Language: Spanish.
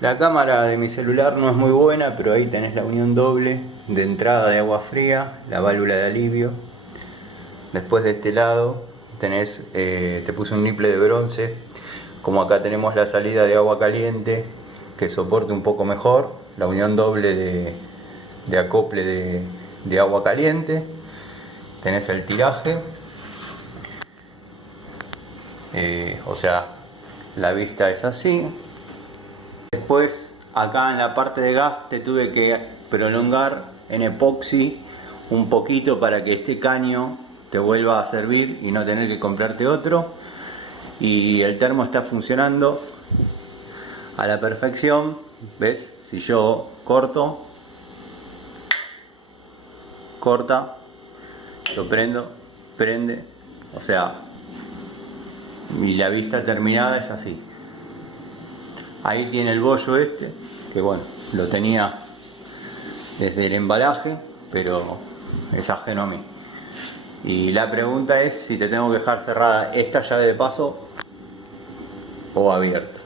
La cámara de mi celular no es muy buena, pero ahí tenés la unión doble de entrada de agua fría, la válvula de alivio. Después de este lado tenés, te puse un niple de bronce. Como acá tenemos la salida de agua caliente, que soporte un poco mejor, la unión doble de acople de agua caliente. Tenés el tiraje, o sea, la vista es así. Después, acá en la parte de gas te tuve que prolongar en epoxi un poquito para que este caño te vuelva a servir y no tener que comprarte otro. Y el termo está funcionando a la perfección. ¿Ves? Si yo corto, corta, lo prendo, prende. O sea, y la vista terminada es así. Ahí tiene el bollo este, que bueno, lo tenía desde el embalaje, pero es ajeno a mí. Y la pregunta es si te tengo que dejar cerrada esta llave de paso o abierta.